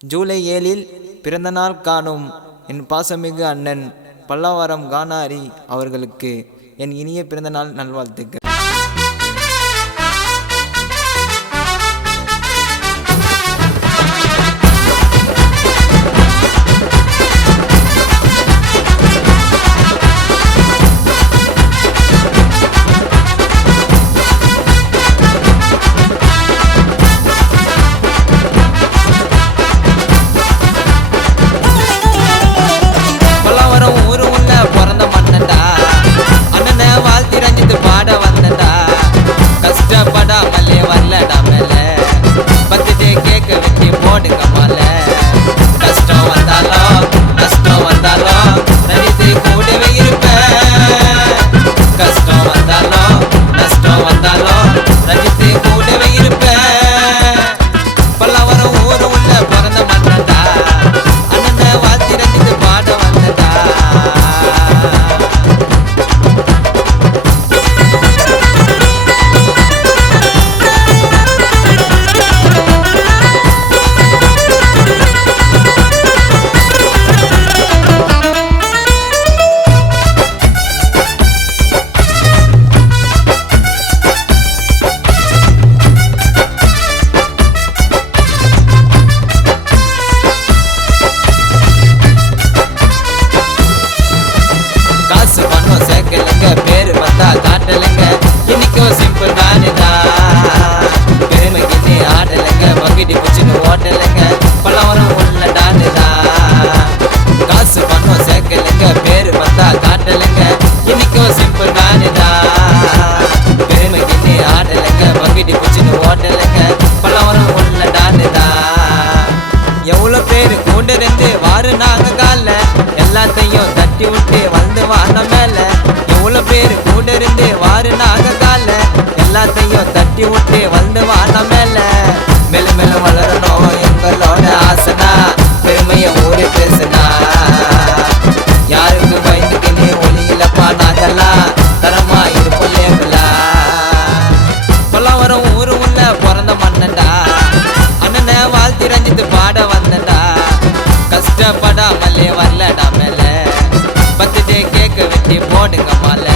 ஜூலை 7 பிறந்தநாள் காணும் என் பாசமிகு அண்ணன் பல்லாவரம் கானாரி அவர்களுக்கு என் இனிய பிறந்தநாள் நல்வாழ்த்துக்கள். கஷ்டப்படாமலே வரலடா மேல பத்துட்டே கேட்க வெட்டி போடுங்க மால. கஷ்டம் வந்தாலும் நடித்து கூடவே இருப்பேன். கஷ்டம் வந்தாலும் நடித்து கூடவே இருப்பேன். பல்லாவரம் ஊரு உள்ள பிறந்த மன்னடா அண்ணனை வாழ்த்தி ரஞ்சித்து பாட வந்தடா. பேரு வந்தா காட்டலைங்க இன்னைக்கும் சிம்பிள் தானேதா. பெருமைக்கு நீ ஆடலைங்க பகிடி பிடிச்சின்னு ஓட்டலைங்க பல்லாவரம் உள்ள டானுதா. காசு பணம் சேர்க்கலைங்க பேரு வந்தா காட்டலைங்க இன்னைக்கும் சிம்பிள் தானேதா. பெருமைக்கு நீ ஆடலைங்க பகிடி பிடிச்சின்னு ஓட்டலைங்க பல்லாவரம் உள்ள டானுதா. எவ்வளோ பேரு கூட இருந்து வாரு நாங்க கால எல்லாத்தையும் தட்டி விட்டு வந்து வான மேல. எவ்வளோ பேரு கூட இருந்து வாரு நாங்க கால எல்லாத்தையும் தட்டி விட்டு வந்து வான மேல. மெல்ல மெல்ல வளரணும் எங்களோட ஆசனா பெருமைய ஊரே பேசுனா. யாருக்கு பயந்துக்கு நீ ஒளியிலப்பா நாங்கெல்லாம் தரமா இருப்போம். பல்லாவரம் ஊரு உள்ள பிறந்த மன்னடா அண்ணனை வாழ்த்தி ரஞ்சித்து பாட வந்தடா. கஷ்டப்படாமலே வரலடா மேல பத்துட்டே கேட்க வெட்டி போடுங்க மால.